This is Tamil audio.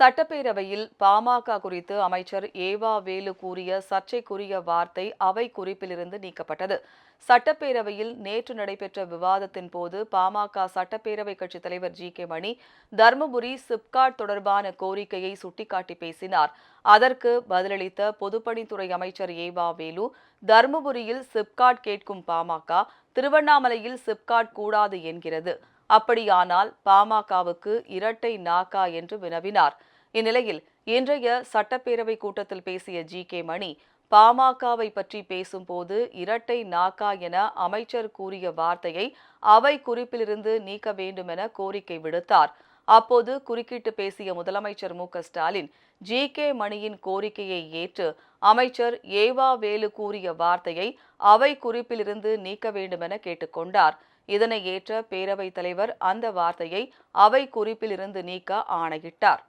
சட்டப்பேரவையில் பாமக குறித்து அமைச்சர் ஏவா வேலு கூறிய சர்ச்சைக்குரிய வார்த்தை அவை குறிப்பிலிருந்து நீக்கப்பட்டது. சட்டப்பேரவையில் நேற்று நடைபெற்ற விவாதத்தின் போது பாமக சட்டப்பேரவை கட்சித் தலைவர் ஜி கே மணி தருமபுரி சிப்காட் தொடர்பான கோரிக்கையை சுட்டிக்காட்டி பேசினார். அதற்கு பதிலளித்த பொதுப்பணித்துறை அமைச்சர் ஏவா வேலு தருமபுரியில் சிப்காட் கேட்கும் பாமக திருவண்ணாமலையில் சிப்காட் கூடாது என்கிறது. அப்படியானால் பாமகவுக்கு இரட்டை நாக்கா என்று வினவினார். இந்நிலையில் இன்றைய சட்டப்பேரவை கூட்டத்தில் பேசிய ஜி. கே. மணி பாமகவை பற்றி பேசும்போது இரட்டை நாக்கா என அமைச்சர் கூறிய வார்த்தையை அவை குறிப்பிலிருந்து நீக்க வேண்டும் என கோரிக்கை விடுத்தார். அப்போது குறுக்கிட்டு பேசிய முதலமைச்சர் மு. ஸ்டாலின் ஜி. கே. மணியின் கோரிக்கையை ஏற்று அமைச்சர் ஏவா வேலு கூறிய வார்த்தையை அவை குறிப்பிலிருந்து நீக்க வேண்டுமென கேட்டுக்கொண்டார் இதனை ஏற்ற பேரவைத் தலைவர் அந்த வார்த்தையை அவை குறிப்பிலிருந்து நீக்க ஆணையிட்டார்.